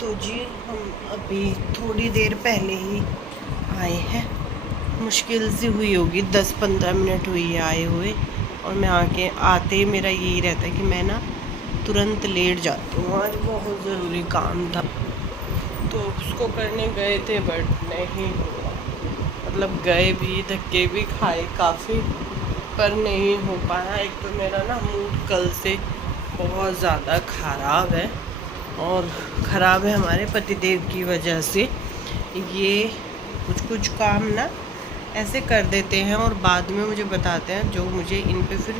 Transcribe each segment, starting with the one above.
तो जी हम अभी थोड़ी देर पहले ही आए हैं। मुश्किल से हुई होगी 10-15 मिनट हुई है आए हुए। और मैं आते ही मेरा यही रहता है कि मैं ना तुरंत लेट जाती हूँ। आज बहुत ज़रूरी काम था तो उसको करने गए थे बट नहीं हुआ। मतलब गए भी, धक्के भी खाए काफ़ी, पर नहीं हो पाया। एक तो मेरा ना मूड कल से बहुत ज़्यादा ख़राब है, और ख़राब है हमारे पतिदेव की वजह से। ये कुछ कुछ काम ना ऐसे कर देते हैं और बाद में मुझे बताते हैं, जो मुझे इन पे फिर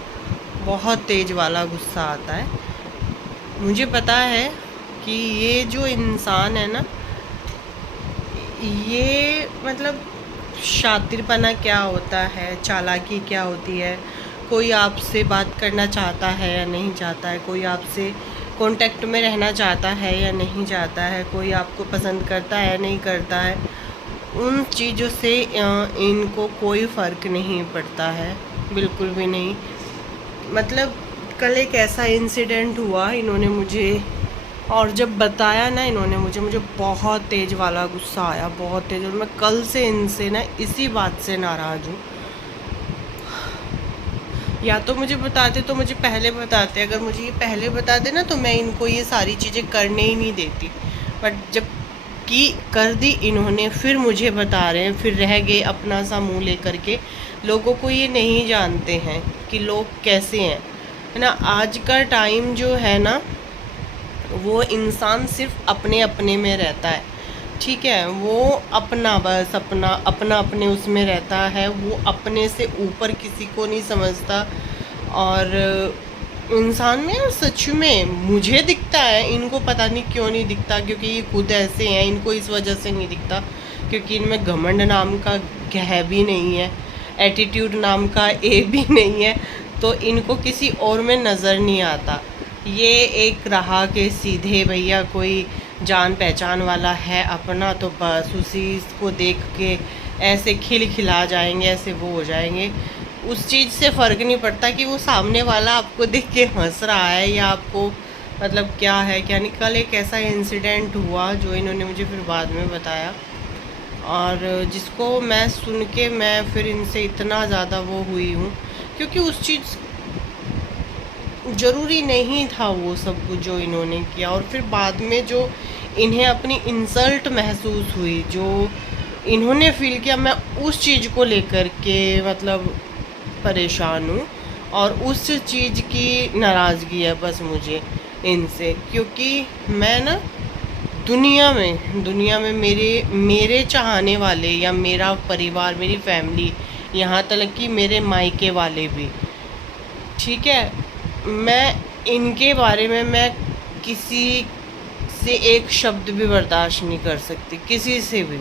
बहुत तेज़ वाला गुस्सा आता है। मुझे पता है कि ये जो इंसान है ना, ये मतलब शातिरपना क्या होता है, चालाकी क्या होती है, कोई आपसे बात करना चाहता है या नहीं चाहता है, कोई आपसे कांटेक्ट में रहना चाहता है या नहीं चाहता है, कोई आपको पसंद करता है नहीं करता है, उन चीज़ों से इनको कोई फ़र्क नहीं पड़ता है, बिल्कुल भी नहीं। मतलब कल एक ऐसा इंसिडेंट हुआ, इन्होंने मुझे, और जब बताया ना इन्होंने मुझे बहुत तेज़ वाला गुस्सा आया, बहुत तेज़। और मैं कल से इनसे ना इसी बात से नाराज़ हूँ। या तो मुझे बताते, तो मुझे पहले बताते। अगर मुझे ये पहले बताते ना तो मैं इनको ये सारी चीज़ें करने ही नहीं देती। बट जब की कर दी इन्होंने, फिर मुझे बता रहे हैं, फिर रह गए अपना सा मुँह लेकर के। लोगों को ये नहीं जानते हैं कि लोग कैसे हैं, है ना। आज का टाइम जो है ना, वो इंसान सिर्फ अपने अपने में रहता है, ठीक है। वो अपना, बस अपना अपना अपने उसमें रहता है, वो अपने से ऊपर किसी को नहीं समझता। और इंसान में सच में मुझे दिखता है, इनको पता नहीं क्यों नहीं दिखता, क्योंकि ये खुद ऐसे हैं। इनको इस वजह से नहीं दिखता क्योंकि इनमें घमंड नाम का गह भी नहीं है, एटीट्यूड नाम का ए भी नहीं है, तो इनको किसी और में नज़र नहीं आता। ये एक रहा के सीधे भैया कोई जान पहचान वाला है अपना, तो बस उसी को देख के ऐसे खिलखिला जाएंगे, ऐसे वो हो जाएंगे। उस चीज़ से फ़र्क नहीं पड़ता कि वो सामने वाला आपको देख के हंस रहा है या आपको मतलब क्या है क्या नहीं। कल एक ऐसा इंसिडेंट हुआ जो इन्होंने मुझे फिर बाद में बताया, और जिसको मैं सुन के मैं फिर इनसे इतना ज़्यादा वो हुई हूँ, क्योंकि उस चीज़ ज़रूरी नहीं था वो सब कुछ जो इन्होंने किया। और फिर बाद में जो इन्हें अपनी इंसल्ट महसूस हुई, जो इन्होंने फील किया, मैं उस चीज़ को लेकर के मतलब परेशान हूँ। और उस चीज़ की नाराज़गी है बस मुझे इनसे, क्योंकि मैं ना दुनिया में मेरे चाहने वाले या मेरा परिवार, मेरी फैमिली, यहाँ तक कि मेरे मायके वाले भी, ठीक है, मैं इनके बारे में मैं किसी से एक शब्द भी बर्दाश्त नहीं कर सकती, किसी से भी।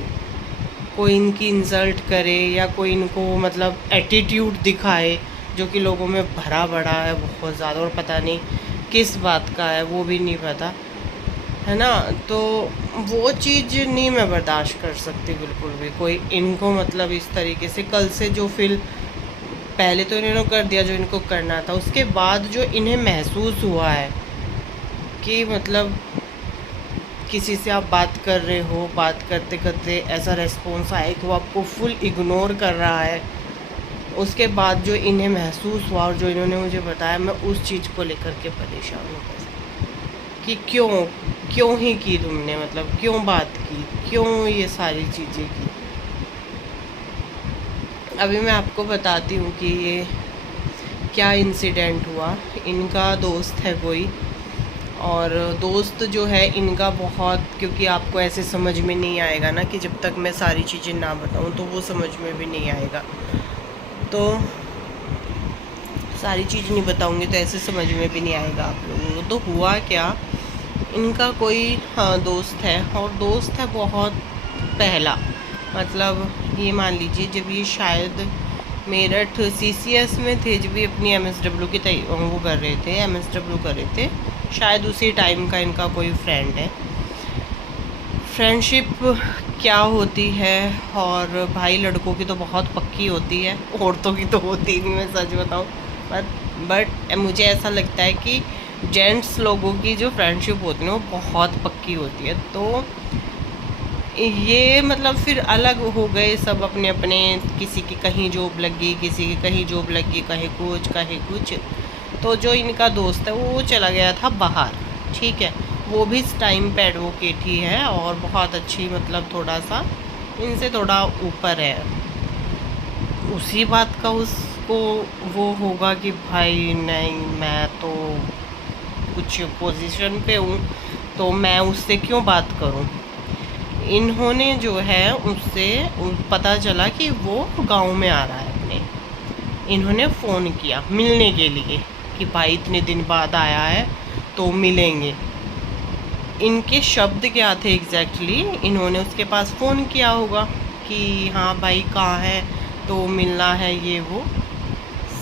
कोई इनकी इंसल्ट करे या कोई इनको मतलब एटीट्यूड दिखाए जो कि लोगों में भरा पड़ा है बहुत ज़्यादा, और पता नहीं किस बात का है वो भी नहीं पता, है ना। तो वो चीज़ नहीं मैं बर्दाश्त कर सकती बिल्कुल भी। कोई इनको मतलब इस तरीके से कल से जो फील पहले तो इन्होंने कर दिया जो इनको करना था, उसके बाद जो इन्हें महसूस हुआ है कि मतलब किसी से आप बात कर रहे हो, बात करते करते ऐसा रेस्पॉन्स आए कि वो आपको फुल इग्नोर कर रहा है, उसके बाद जो इन्हें महसूस हुआ और जो इन्होंने मुझे बताया, मैं उस चीज़ को लेकर के परेशान हूँ कि क्यों ही की तुमने, मतलब क्यों बात की, क्यों ये सारी चीज़ें की। अभी मैं आपको बताती हूँ कि ये क्या इंसिडेंट हुआ। इनका दोस्त है कोई, और दोस्त जो है इनका बहुत, क्योंकि आपको ऐसे समझ में नहीं आएगा ना कि जब तक मैं सारी चीज़ें ना बताऊँ तो वो समझ में भी नहीं आएगा। तो सारी चीज़ नहीं बताऊँगी तो ऐसे समझ में भी नहीं आएगा आप लोगों को। तो हुआ क्या, इनका कोई दोस्त है, और दोस्त है बहुत पहला, मतलब ये मान लीजिए जब ये शायद मेरठ CCS में थे, जब भी अपनी MSW की वो कर रहे थे, MSW कर रहे थे, शायद उसी टाइम का इनका कोई फ्रेंड है। फ्रेंडशिप क्या होती है, और भाई लड़कों की तो बहुत पक्की होती है, औरतों की तो होती नहीं, मैं सच बताऊँ। बट मुझे ऐसा लगता है कि जेंट्स लोगों की जो फ्रेंडशिप होती है वो बहुत पक्की होती है। तो ये मतलब फिर अलग हो गए सब अपने अपने, किसी की कहीं जॉब लगी, किसी की कहीं जॉब लगी, कहीं कुछ। तो जो इनका दोस्त है वो चला गया था बाहर, ठीक है। वो भी इस टाइम पे एडवोकेट ही है और बहुत अच्छी, मतलब थोड़ा सा इनसे थोड़ा ऊपर है। उसी बात का उसको वो होगा कि भाई नहीं, मैं तो कुछ पोजीशन पे हूँ तो मैं उससे क्यों बात करूँ। इन्होंने जो है उससे पता चला कि वो गांव में आ रहा है अपने। इन्होंने फ़ोन किया मिलने के लिए कि भाई इतने दिन बाद आया है तो मिलेंगे। इनके शब्द क्या थे एग्जैक्टली, इन्होंने उसके पास फ़ोन किया होगा कि हाँ भाई कहाँ है, तो मिलना है ये वो।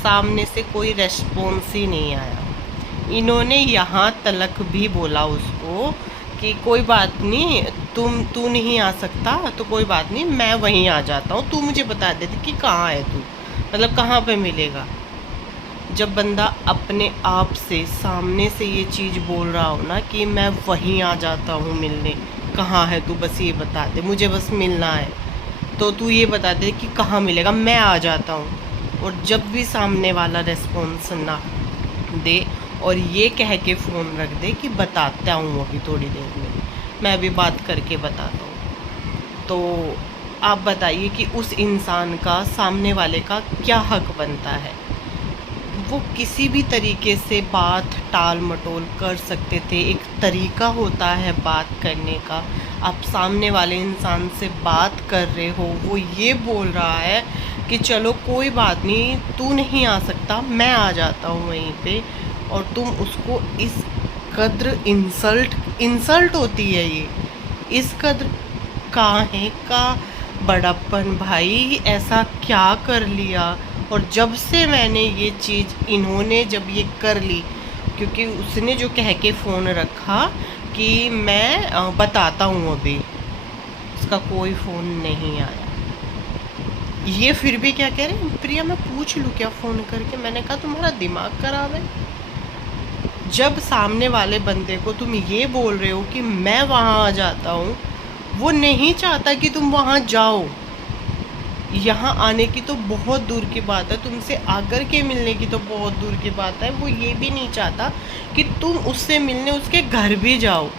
सामने से कोई रेस्पॉन्स ही नहीं आया। इन्होंने यहाँ तलक भी बोला उसको कि कोई बात नहीं, तू नहीं आ सकता तो कोई बात नहीं, मैं वहीं आ जाता हूँ, तू मुझे बता देती कि कहाँ है तू, मतलब कहाँ पे मिलेगा। जब बंदा अपने आप से सामने से ये चीज़ बोल रहा हो ना कि मैं वहीं आ जाता हूँ मिलने, कहाँ है तू, बस ये बता दे, मुझे बस मिलना है, तो तू ये बता दे कि कहाँ मिलेगा, मैं आ जाता हूँ। और जब भी सामने वाला रेस्पॉन्स ना दे और ये कह के फ़ोन रख दे कि बताता हूँ अभी थोड़ी देर में, मैं अभी बात करके बताता हूँ, तो आप बताइए कि उस इंसान का, सामने वाले का क्या हक बनता है। वो किसी भी तरीके से बात टाल मटोल कर सकते थे, एक तरीका होता है बात करने का। आप सामने वाले इंसान से बात कर रहे हो, वो ये बोल रहा है कि चलो कोई बात नहीं, तू नहीं आ सकता, मैं आ जाता हूँ वहीं पे, और तुम उसको इस कद्र इंसल्ट होती है ये, इस कद्र काहे का बड़प्पन भाई, ऐसा क्या कर लिया। और जब से मैंने ये चीज़, इन्होंने जब ये कर ली, क्योंकि उसने जो कह के फ़ोन रखा कि मैं बताता हूँ अभी, उसका कोई फ़ोन नहीं आया। ये फिर भी क्या कह रहे, प्रिया मैं पूछ लूँ क्या फ़ोन करके। मैंने कहा तुम्हारा दिमाग खराब है। जब सामने वाले बंदे को तुम ये बोल रहे हो कि मैं वहाँ आ जाता हूँ, वो नहीं चाहता कि तुम वहाँ जाओ। यहाँ आने की तो बहुत दूर की बात है, तुमसे आकर के मिलने की तो बहुत दूर की बात है। वो ये भी नहीं चाहता कि तुम उससे मिलने उसके घर भी जाओ,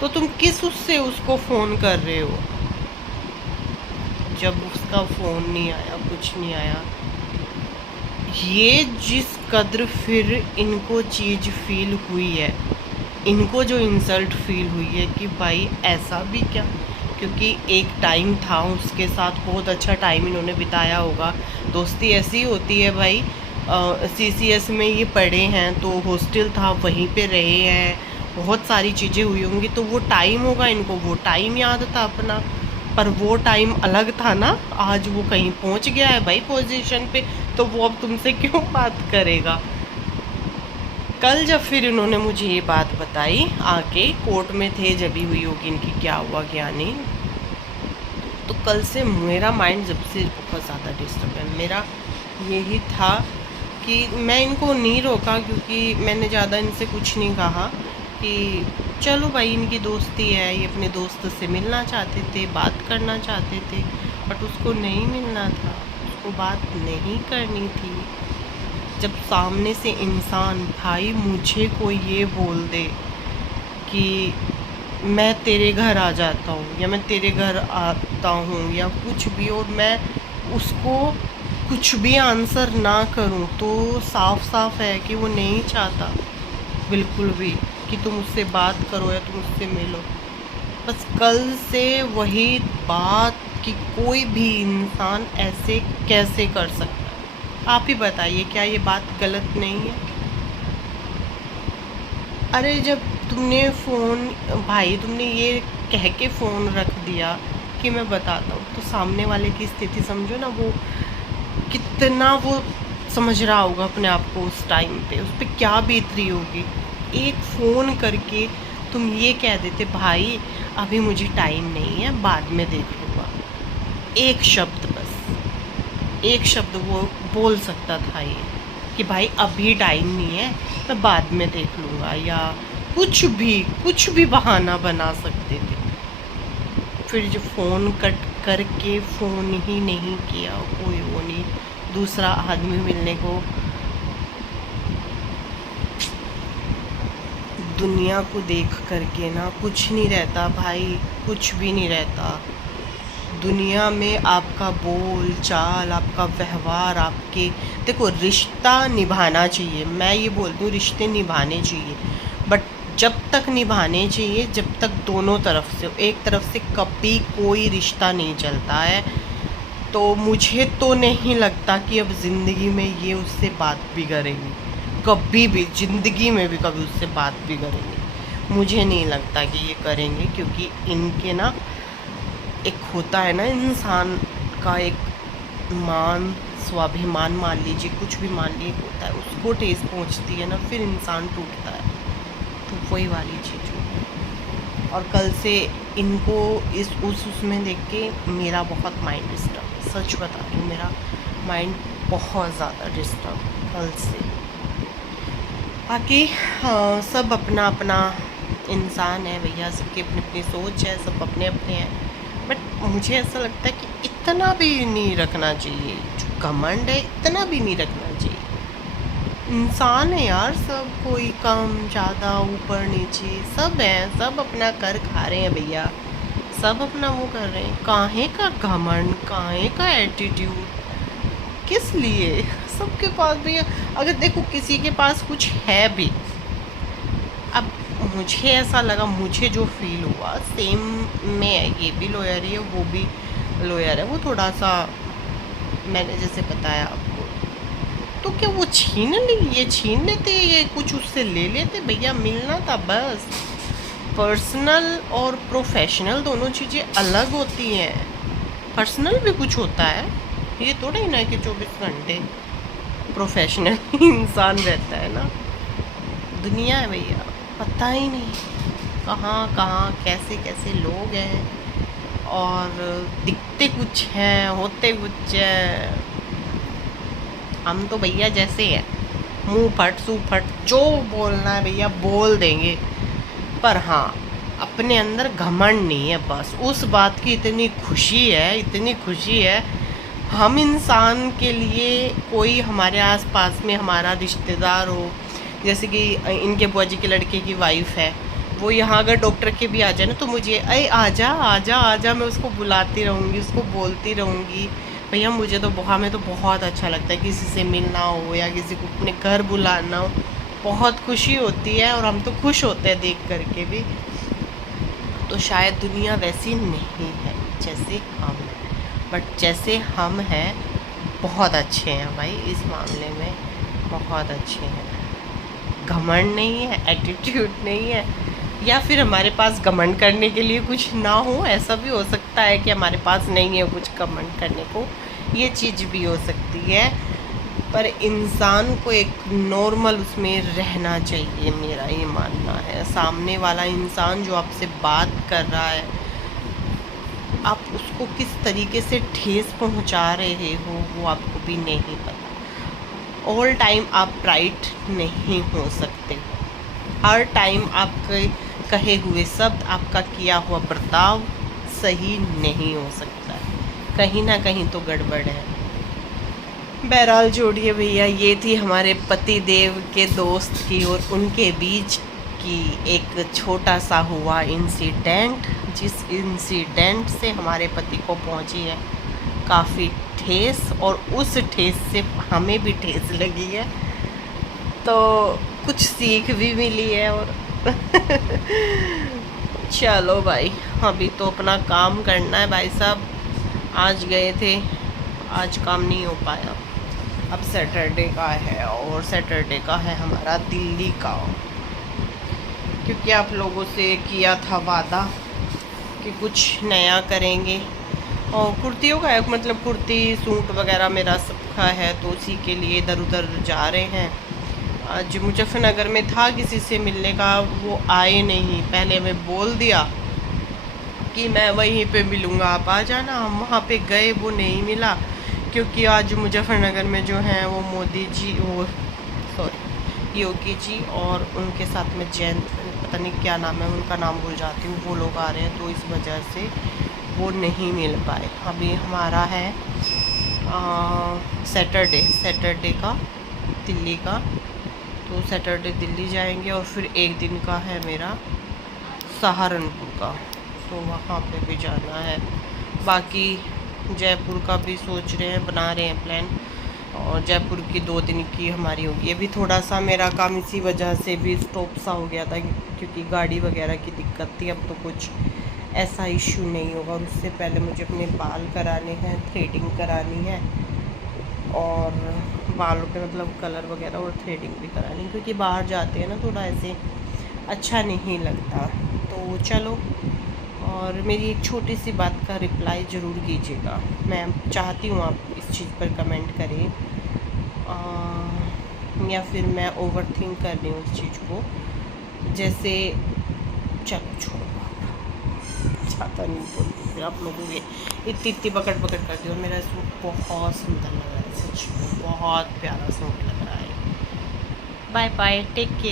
तो तुम किस उससे उसको फ़ोन कर रहे हो। जब उसका फ़ोन नहीं आया, कुछ नहीं आया, ये जिस कद्र फिर इनको चीज़ फील हुई है, इनको जो इंसल्ट फील हुई है कि भाई ऐसा भी क्या। क्योंकि एक टाइम था उसके साथ, बहुत अच्छा टाइम इन्होंने बिताया होगा। दोस्ती ऐसी होती है भाई, CCS में ये पढ़े हैं तो हॉस्टल था, वहीं पे रहे हैं, बहुत सारी चीज़ें हुई होंगी, तो वो टाइम होगा, इनको वो टाइम याद था अपना। पर वो टाइम अलग था ना, आज वो कहीं पहुंच गया है भाई पोजीशन पे, तो वो अब तुमसे क्यों बात करेगा। कल जब फिर इन्होंने मुझे ये बात बताई, आके कोर्ट में थे जब भी हुई होगी इनकी, क्या हुआ क्या नहीं, तो कल से मेरा माइंड जब से बहुत ज़्यादा डिस्टर्ब है। मेरा यही था कि मैं इनको नहीं रोका, क्योंकि मैंने ज़्यादा इनसे कुछ नहीं कहा कि चलो भाई इनकी दोस्ती है, ये अपने दोस्त से मिलना चाहते थे, बात करना चाहते थे, बट उसको नहीं मिलना था, उसको बात नहीं करनी थी। जब सामने से इंसान, भाई मुझे कोई ये बोल दे कि मैं तेरे घर आ जाता हूँ या मैं तेरे घर आता हूँ या कुछ भी, और मैं उसको कुछ भी आंसर ना करूँ, तो साफ साफ है कि वो नहीं चाहता बिल्कुल भी कि तुम उससे बात करो या तुम उससे मिलो। बस कल से वही बात कि कोई भी इंसान ऐसे कैसे कर सकता है। आप ही बताइए, क्या ये बात गलत नहीं है। अरे जब तुमने फ़ोन, भाई तुमने ये कह के फ़ोन रख दिया कि मैं बताता हूँ, तो सामने वाले की स्थिति समझो ना, वो कितना वो समझ रहा होगा अपने आप को उस टाइम पे, उस पर क्या बीत रही होगी। एक फ़ोन करके तुम ये कह देते भाई अभी मुझे टाइम नहीं है, बाद में देख लूँगा। एक शब्द, बस एक शब्द वो बोल सकता था ये, कि भाई अभी टाइम नहीं है, मैं बाद में देख लूँगा, या कुछ भी बहाना बना सकते थे। फिर जब फ़ोन कट करके फ़ोन ही नहीं किया, कोई वो नहीं, दूसरा आदमी मिलने को, दुनिया को देख करके ना कुछ नहीं रहता भाई, कुछ भी नहीं रहता। दुनिया में आपका बोल चाल, आपका व्यवहार, आपके, देखो रिश्ता निभाना चाहिए, मैं ये बोलती हूँ रिश्ते निभाने चाहिए, बट जब तक निभाने चाहिए जब तक दोनों तरफ से, एक तरफ से कभी कोई रिश्ता नहीं चलता है। तो मुझे तो नहीं लगता कि अब ज़िंदगी में ये उससे बात भी करेंगी, कभी भी ज़िंदगी में भी कभी उससे बात भी करेंगे, मुझे नहीं लगता कि ये करेंगे, क्योंकि इनके ना एक होता है ना इंसान का एक मान, स्वाभिमान मान लीजिए, कुछ भी मान लीजिए होता है, उसको ठेस पहुंचती है ना, फिर इंसान टूटता है। तो वही वाली चीज़ हुई। और कल से इनको इस उसमें देख के मेरा बहुत माइंड डिस्टर्ब, सच बता रही हूँ, मेरा माइंड बहुत ज़्यादा डिस्टर्ब कल से। बाकी हाँ, सब अपना अपना इंसान है भैया, सबकी अपनी अपनी सोच है, सब अपने अपने हैं, बट मुझे ऐसा लगता है कि इतना भी नहीं रखना चाहिए, जो घमंड है इतना भी नहीं रखना चाहिए। इंसान है यार, सब कोई कम ज़्यादा ऊपर नीचे सब हैं, सब अपना कर खा रहे हैं भैया, सब अपना वो कर रहे हैं, काहे का घमंड, काहे का एटीट्यूड, किस लिए? सबके पास भैया, अगर देखो किसी के पास कुछ है भी, अब मुझे ऐसा लगा, मुझे जो फील हुआ सेम में, ये भी लॉयर ही है, वो भी लॉयर है, वो थोड़ा सा मैंने जैसे बताया आपको, तो क्या वो छीन लेते, ये कुछ उससे ले लेते? भैया मिलना था बस। पर्सनल और प्रोफेशनल दोनों चीज़ें अलग होती हैं, पर्सनल भी कुछ होता है, ये थोड़ा ही ना कि 24 घंटे प्रोफेशनल इंसान रहता है ना। दुनिया है भैया, पता ही नहीं कहाँ कहाँ कैसे कैसे लोग हैं, और दिखते कुछ हैं, होते कुछ हैं। हम तो भैया जैसे हैं, मुंह फट सू फट जो बोलना है भैया बोल देंगे, पर हाँ अपने अंदर घमंड नहीं है, बस उस बात की इतनी खुशी है, इतनी खुशी है। हम इंसान के लिए कोई हमारे आसपास में हमारा रिश्तेदार हो, जैसे कि इनके बुआ जी के लड़के की वाइफ है, वो यहाँ अगर डॉक्टर के भी आ जाए ना, तो मुझे अरे आजा आजा आजा, मैं उसको बुलाती रहूँगी, उसको बोलती रहूँगी। भैया मुझे तो हमें तो बहुत अच्छा लगता है, किसी से मिलना हो या किसी को अपने घर बुलाना हो, बहुत खुशी होती है, और हम तो खुश होते हैं देख करके भी। तो शायद दुनिया वैसी नहीं है जैसे हम हैं, बट जैसे हम हैं बहुत अच्छे हैं भाई, इस मामले में बहुत अच्छे हैं। घमंड नहीं है, एटीट्यूड नहीं है, या फिर हमारे पास घमंड करने के लिए कुछ ना हो, ऐसा भी हो सकता है कि हमारे पास नहीं है कुछ घमंड करने को, ये चीज़ भी हो सकती है। पर इंसान को एक नॉर्मल उसमें रहना चाहिए, मेरा ये मानना है। सामने वाला इंसान जो आपसे बात कर रहा है, आप उसको किस तरीके से ठेस पहुंचा रहे हो वो आपको भी नहीं पता। ऑल टाइम आप राइट नहीं हो सकते, हर टाइम आपके कहे हुए शब्द, आपका किया हुआ बर्ताव सही नहीं हो सकता है, कहीं ना कहीं तो गड़बड़ है। बहरहाल जोड़िए भैया, ये थी हमारे पति देव के दोस्त की और उनके बीच की एक छोटा सा हुआ इंसिडेंट, जिस इंसिडेंट से हमारे पति को पहुंची है काफ़ी ठेस, और उस ठेस से हमें भी ठेस लगी है, तो कुछ सीख भी मिली है। और चलो भाई, अभी तो अपना काम करना है भाई साहब, आज गए थे, आज काम नहीं हो पाया, अब सैटरडे का है, और सैटरडे का है हमारा दिल्ली का, क्योंकि आप लोगों से किया था वादा कि कुछ नया करेंगे, और कुर्तियों का है, मतलब कुर्ती सूट वगैरह मेरा सबका है, तो उसी के लिए इधर उधर जा रहे हैं। आज मुजफ्फरनगर में था किसी से मिलने का, वो आए नहीं, पहले हमें बोल दिया कि मैं वहीं पे मिलूँगा, आप आ जाना, हम वहाँ पे गए, वो नहीं मिला, क्योंकि आज मुजफ्फरनगर में जो हैं वो मोदी जी, वो सॉरी योगी जी और उनके साथ में जयंत, पता नहीं क्या नाम है उनका, नाम भूल जाती हूँ, वो लोग आ रहे हैं, तो इस वजह से वो नहीं मिल पाए। अभी हमारा है सैटरडे का दिल्ली का, तो सैटरडे दिल्ली जाएंगे और फिर एक दिन का है मेरा सहारनपुर का, तो वहाँ पे भी जाना है। बाकी जयपुर का भी सोच रहे हैं, बना रहे हैं प्लान, और जयपुर की 2 दिन की हमारी होगी। ये भी थोड़ा सा मेरा काम इसी वजह से भी स्टॉप सा हो गया था, क्योंकि गाड़ी वगैरह की दिक्कत थी। अब तो कुछ ऐसा इशू नहीं होगा। और उससे पहले मुझे अपने बाल कराने हैं, थ्रेडिंग करानी है, और बालों पे मतलब कलर वगैरह और थ्रेडिंग भी करानी, क्योंकि बाहर जाते हैं ना थोड़ा ऐसे अच्छा नहीं लगता। तो चलो, और मेरी एक छोटी सी बात का रिप्लाई ज़रूर कीजिएगा। मैं चाहती हूँ आप इस चीज़ पर कमेंट करें, या फिर मैं ओवर थिंक कर रही हूँ इस चीज़ को। जैसे चलो छोड़ो, चाहता नहीं बोलती, फिर आप लोगों के इतनी पकड़ कर दी। और मेरा सूट बहुत सुंदर लग रहा है, सच में बहुत प्यारा सूट लग रहा है। Bye bye, take care.